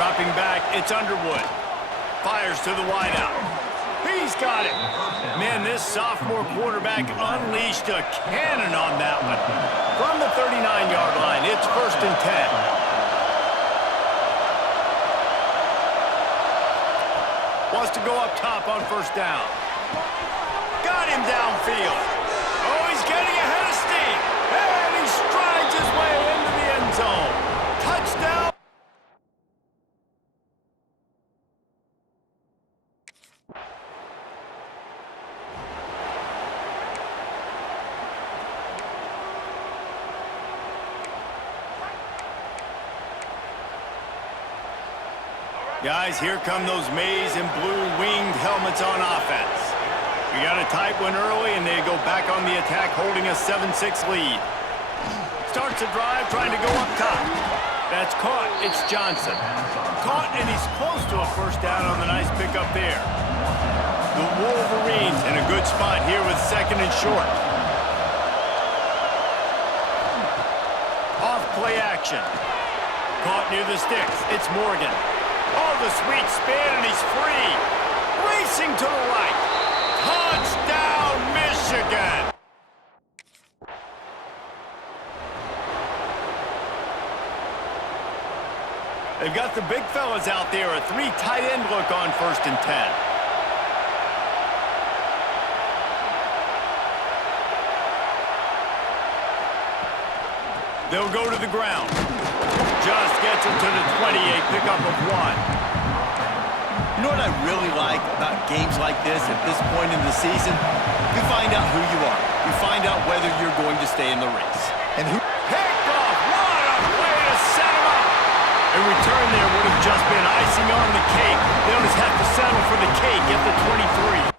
Dropping back, it's Underwood. Fires to the wideout. He's got it. Man, this sophomore quarterback unleashed a cannon on that one. From the 39-yard line, it's 1st and 10. Wants to go up top on 1st down. Got him downfield. Oh, he's getting ahead of steam. And he strides his way into the end zone. Touchdown. Guys, here come those maize and blue winged helmets on offense. We got a tight one early, and they go back on the attack, holding a 7-6 lead. Starts a drive, trying to go up top. That's caught. It's Johnson. Caught, and he's close to a 1st down on the nice pickup there. The Wolverines in a good spot here with 2nd and short. Off play action. Caught near the sticks. It's Morgan. Oh, the sweet spin, and he's free. Racing to the right. Touchdown, Michigan! They've got the big fellas out there. A 3 tight end look on 1st and 10. They'll go to the ground. Just gets it to the 28, pickup of 1. You know what I really like about games like this at this point in the season? You find out who you are. You find out whether you're going to stay in the race. And who... Picked off! What a way to set him up! In return there would have just been icing on the cake. They'll just have to settle for the cake at the 23.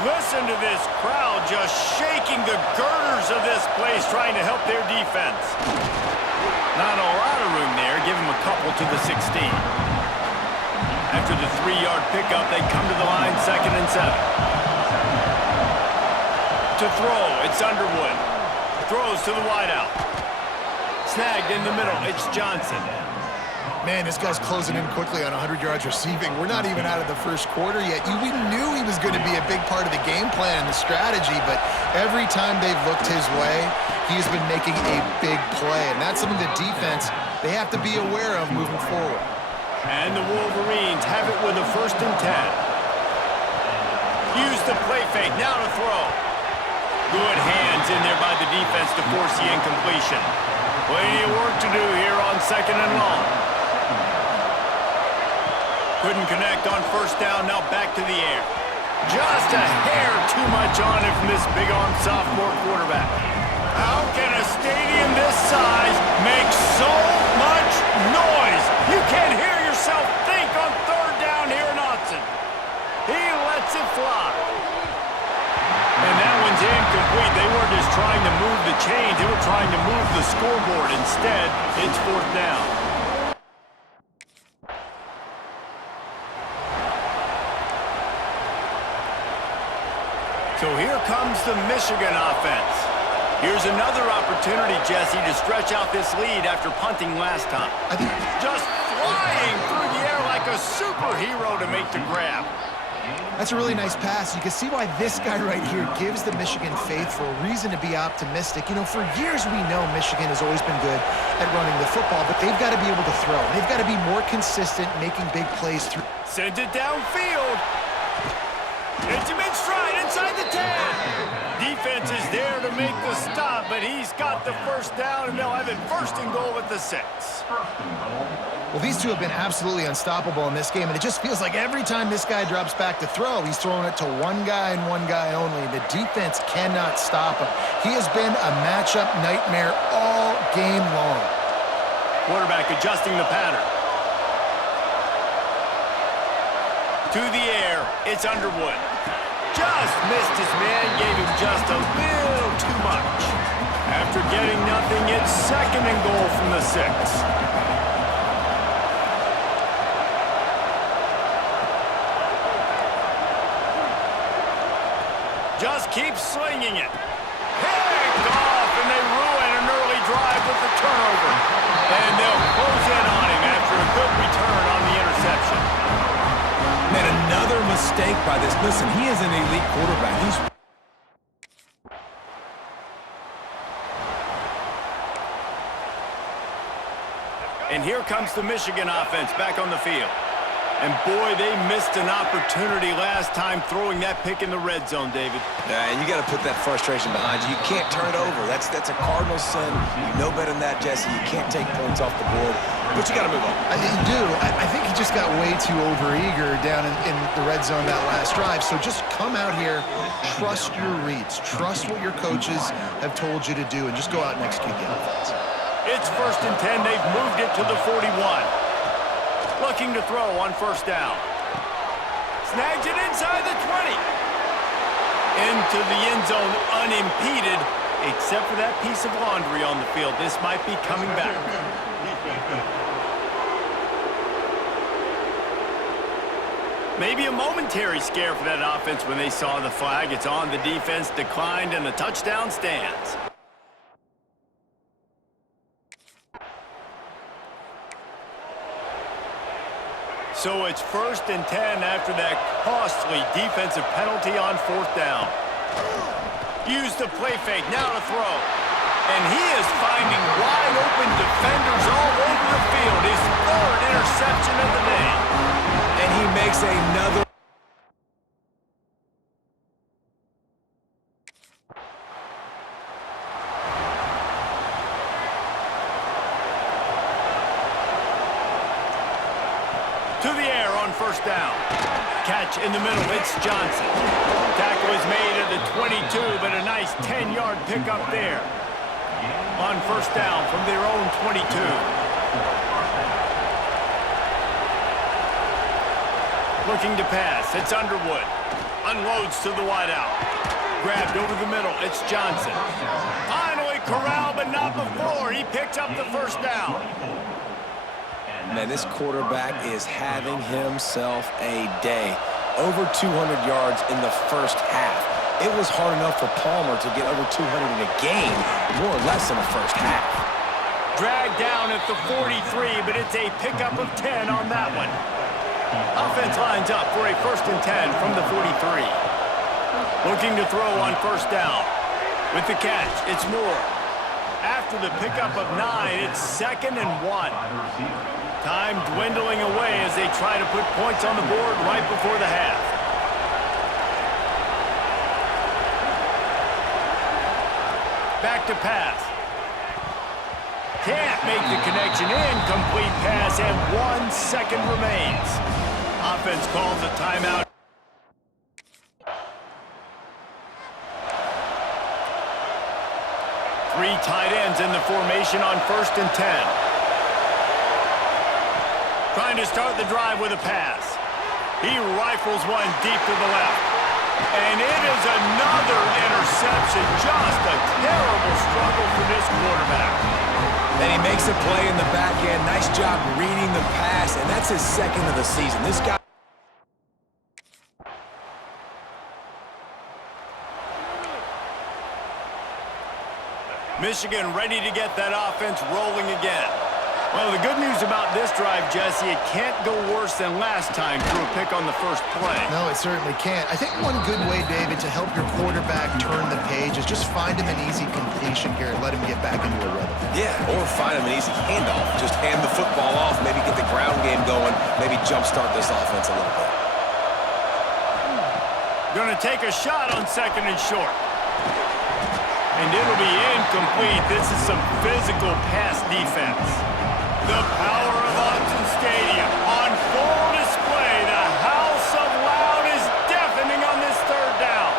Listen to this crowd just shaking the girders of this place, trying to help their defense. Not a lot of room there. Give them a couple to the 16. After the 3-yard pickup, they come to the line, 2nd and 7. To throw, it's Underwood. Throws to the wideout. Snagged in the middle, it's Johnson. Man, this guy's closing in quickly on 100 yards receiving. We're not even out of the 1st quarter yet. We knew he was going to be a big part of the game plan and the strategy, but every time they've looked his way, he's been making a big play, and that's something the defense, they have to be aware of moving forward. And the Wolverines have it with a 1st and 10. Use the play fake, now to throw. Good hands in there by the defense to force the incompletion. Plenty of work to do here on 2nd and long. Couldn't connect on 1st down, now back to the air. Just a hair too much on it from this big-armed sophomore quarterback. How can a stadium this size make so much noise? You can't hear yourself think on 3rd down here in Autzen. He lets it fly. And that one's incomplete. They weren't just trying to move the chains. They were trying to move the scoreboard. Instead, it's 4th down. So here comes the Michigan offense. Here's another opportunity, Jesse, to stretch out this lead after punting last time. Just flying through the air like a superhero to make the grab. That's a really nice pass. You can see why this guy right here gives the Michigan faithful a reason to be optimistic. You know, for years we know Michigan has always been good at running the football, but they've got to be able to throw. They've got to be more consistent making big plays through. Sends it downfield. It's him in stride inside the 10. Defense is there to make the stop, but he's got the 1st down, and they'll have it 1st and goal at the 6. Well, these two have been absolutely unstoppable in this game, and it just feels like every time this guy drops back to throw, he's throwing it to one guy and one guy only. The defense cannot stop him. He has been a matchup nightmare all game long. Quarterback adjusting the pattern. To the air, it's Underwood. Just missed his man, gave him just a little too much. After getting nothing, it's 2nd and goal from the 6. Just keeps slinging it. Picked off, and they ruin an early drive with the turnover. And they'll close in on him after a good return on the interception. Man, another mistake by this. Listen, he is an elite quarterback. And here comes the Michigan offense back on the field. And boy, they missed an opportunity last time throwing that pick in the red zone, David. Yeah, and you got to put that frustration behind you. You can't turn it over. That's a cardinal sin. You know better than that, Jesse. You can't take points off the board. But you got to move on. You do. I think he just got way too overeager down in the red zone that last drive. So just come out here, trust your reads, trust what your coaches have told you to do, and just go out and execute the offense. It's 1st and 10. They've moved it to the 41. Looking to throw on 1st down. Snags it inside the 20. Into the end zone unimpeded, except for that piece of laundry on the field. This might be coming back. Maybe a momentary scare for that offense when they saw the flag. It's on. The defense declined, and the touchdown stands. So it's 1st and 10 after that costly defensive penalty on 4th down. Use the play fake, now to throw. And he is finding wide open defenders all over the field. His 3rd interception of the day. And he makes another. To the air on 1st down. Catch in the middle, it's Johnson. Tackle is made at the 22, but a nice 10-yard pickup there. On 1st down from their own 22. Looking to pass, it's Underwood. Unloads to the wideout. Grabbed over the middle, it's Johnson. Finally corralled, but not before. He picks up the 1st down. Man, this quarterback is having himself a day. Over 200 yards in the 1st half. It was hard enough for Palmer to get over 200 in a game, more or less in the 1st half. Dragged down at the 43, but it's a pickup of 10 on that one. Offense lines up for a 1st and 10 from the 43. Looking to throw on 1st down. With the catch, it's Moore. After the pickup of 9, it's 2nd and 1. Time dwindling away as they try to put points on the board right before the half. Back to pass. Can't make the connection. Incomplete pass, and 1 second remains. Offense calls a timeout. Three tight ends in the formation on 1st and 10. Trying to start the drive with a pass. He rifles one deep to the left. And it is another interception. Just a terrible struggle for this quarterback. Then he makes a play in the back end. Nice job reading the pass, and that's his 2nd of the season. This guy. Michigan ready to get that offense rolling again. Well, the good news about this drive, Jesse, it can't go worse than last time through a pick on the 1st play. No, it certainly can't. I think one good way, David, to help your quarterback turn the page is just find him an easy completion here and let him get back into a rhythm. Yeah, or find him an easy handoff. Just hand the football off, maybe get the ground game going, maybe jumpstart this offense a little bit. Going to take a shot on 2nd and short. And it'll be incomplete. This is some physical pass defense. The power of Autzen Stadium on full display. The house of loud is deafening on this 3rd down.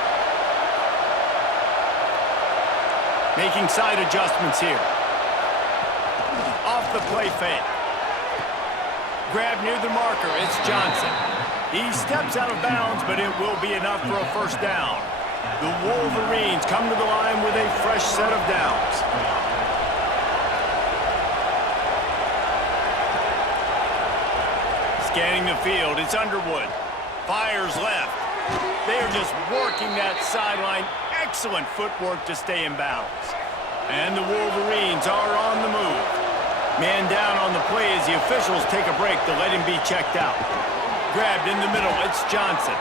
Making side adjustments here. Off the play fake. Grab near the marker. It's Johnson. He steps out of bounds, but it will be enough for a 1st down. The Wolverines come to the line with a fresh set of downs. Scanning the field, it's Underwood. Fires left. They are just working that sideline. Excellent footwork to stay in bounds. And the Wolverines are on the move. Man down on the play as the officials take a break to let him be checked out. Grabbed in the middle, it's Johnson.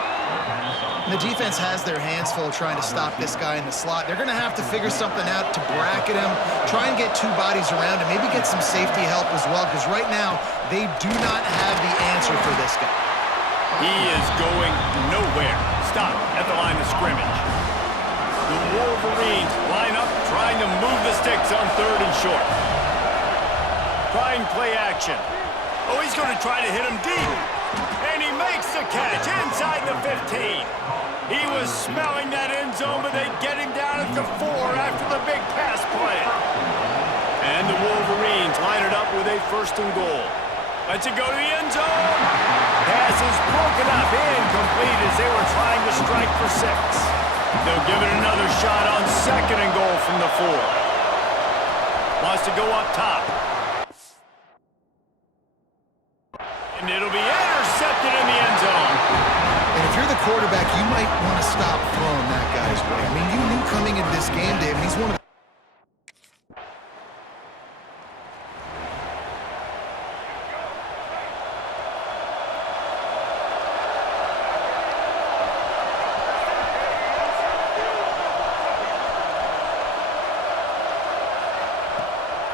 The defense has their hands full trying to stop this guy in the slot. They're going to have to figure something out to bracket him, try and get two bodies around him, maybe get some safety help as well, because right now they do not have the answer for this guy. He is going nowhere. Stop at the line of scrimmage. The Wolverines line up, trying to move the sticks on 3rd and short. Trying play action. Oh, he's going to try to hit him deep. And he makes the catch inside the 15. He was smelling that end zone, but they get him down at the 4 after the big pass play. And the Wolverines line it up with a 1st and goal. Let's it go to the end zone. Pass is broken up, incomplete as they were trying to strike for 6. They'll give it another shot on 2nd and goal from the 4. Wants to go up top. And it'll be intercepted in the end zone. And if you're the quarterback, you might want to stop throwing that guy's way. I mean, you knew coming into this game, Dave, and he's one of the...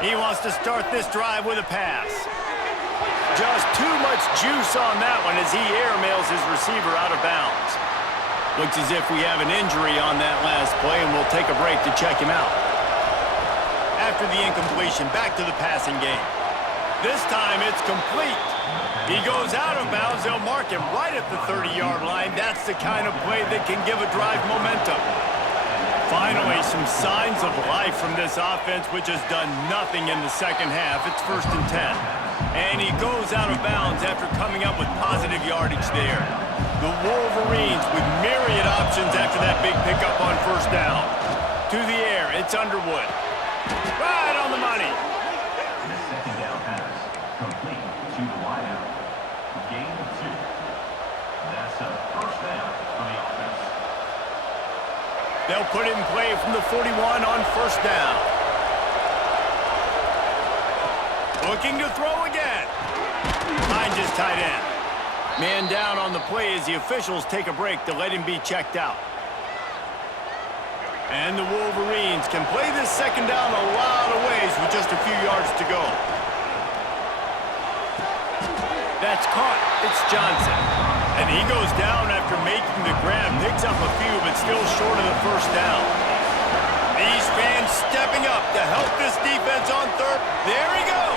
He wants to start this drive with a pass. Just too much juice on that one as he airmails his receiver out of bounds. Looks as if we have an injury on that last play, and we'll take a break to check him out. After the incompletion, back to the passing game. This time it's complete. He goes out of bounds. They'll mark him right at the 30-yard line. That's the kind of play that can give a drive momentum. Finally, some signs of life from this offense, which has done nothing in the second half. It's 1st and 10. And he goes out of bounds after coming up with positive yardage there. The Wolverines with myriad options after that big pickup on 1st down. To the air, it's Underwood. Right on the money. This 2nd down pass, complete to the wideout. Gain of 2. That's a 1st down for the offense. They'll put it in play from the 41 on 1st down. Looking to throw again. Finds his tight end. Man down on the play as the officials take a break to let him be checked out. And the Wolverines can play this 2nd down a lot of ways with just a few yards to go. That's caught. It's Johnson. And he goes down after making the grab. Picks up a few, but still short of the 1st down. These fans stepping up to help this defense on 3rd. There he goes.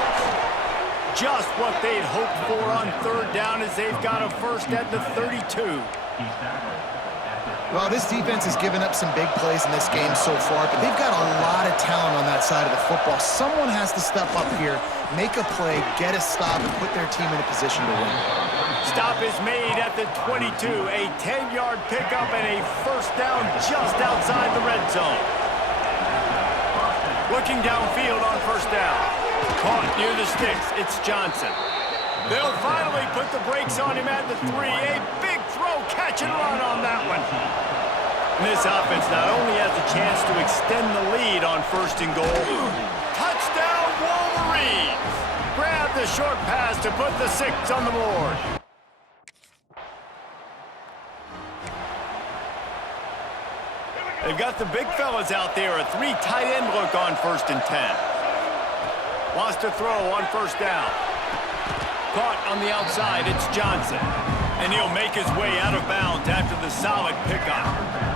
Just what they'd hoped for on 3rd down as they've got a 1st at the 32. Well, this defense has given up some big plays in this game so far, but they've got a lot of talent on that side of the football. Someone has to step up here, make a play, get a stop, and put their team in a position to win. Stop is made at the 22. A 10-yard pickup and a 1st down just outside the red zone. Looking downfield on 1st down. Caught near the sticks. It's Johnson. They'll finally put the brakes on him at the 3. A big throw, catch and run on that one. And this offense not only has a chance to extend the lead on 1st and goal. Touchdown, Wolverines! Grab the short pass to put the 6 on the board. They've got the big fellas out there. A 3 tight end look on 1st and 10. Wants to throw on 1st down. Caught on the outside, it's Johnson. And he'll make his way out of bounds after the solid pickup.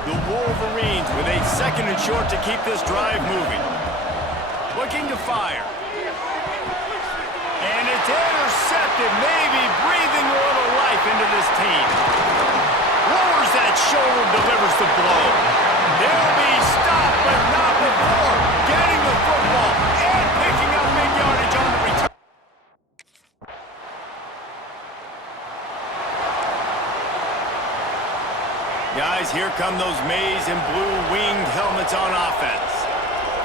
The Wolverines with a 2nd and short to keep this drive moving. Looking to fire. And it's intercepted, maybe breathing a little life into this team. Lowers that shoulder, delivers the blow. He'll be stopped, but not before getting the football and picking up big yardage on the return. Guys, here come those maize and blue winged helmets on offense.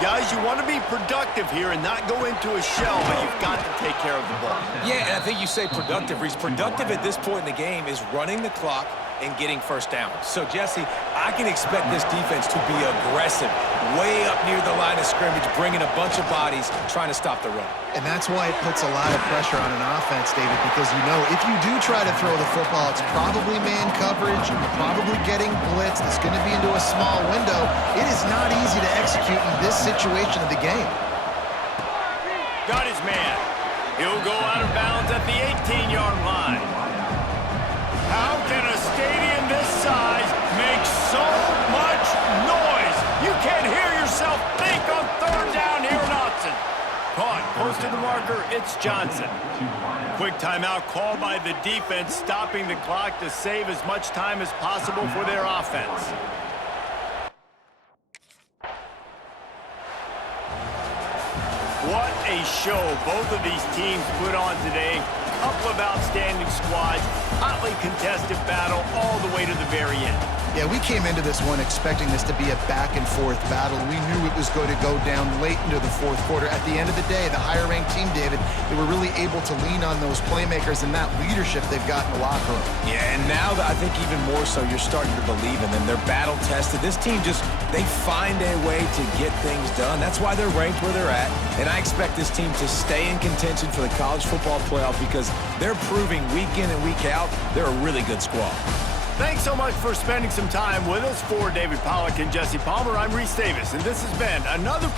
Guys, you want to be productive here and not go into a shell, but you've got to take care of the ball. Yeah, and I think you say productive. He's productive at this point in the game is running the clock, and getting first down. So, Jesse, I can expect this defense to be aggressive, way up near the line of scrimmage, bringing a bunch of bodies, trying to stop the run. And that's why it puts a lot of pressure on an offense, David, because you know if you do try to throw the football, it's probably man coverage, you're probably getting blitzed, it's going to be into a small window. It is not easy to execute in this situation of the game. Got his man. He'll go out of bounds at the 18-yard line. How can a stadium this size make so much noise? You can't hear yourself think on third down here in Autzen. Caught close to the marker, it's Johnson. Quick timeout called by the defense, stopping the clock to save as much time as possible for their offense. What a show both of these teams put on today. Couple of outstanding squads, hotly contested battle all the way to the very end. Yeah, we came into this one expecting this to be a back-and-forth battle. We knew it was going to go down late into the fourth quarter. At the end of the day, the higher-ranked team, David, they were really able to lean on those playmakers and that leadership they've got in the locker room. Yeah, and now I think even more so, you're starting to believe in them. They're battle-tested. This team they find a way to get things done. That's why they're ranked where they're at. And I expect this team to stay in contention for the college football playoff because they're proving week in and week out they're a really good squad. Thanks so much for spending some time with us. For David Pollack and Jesse Palmer, I'm Reese Davis, and this has been another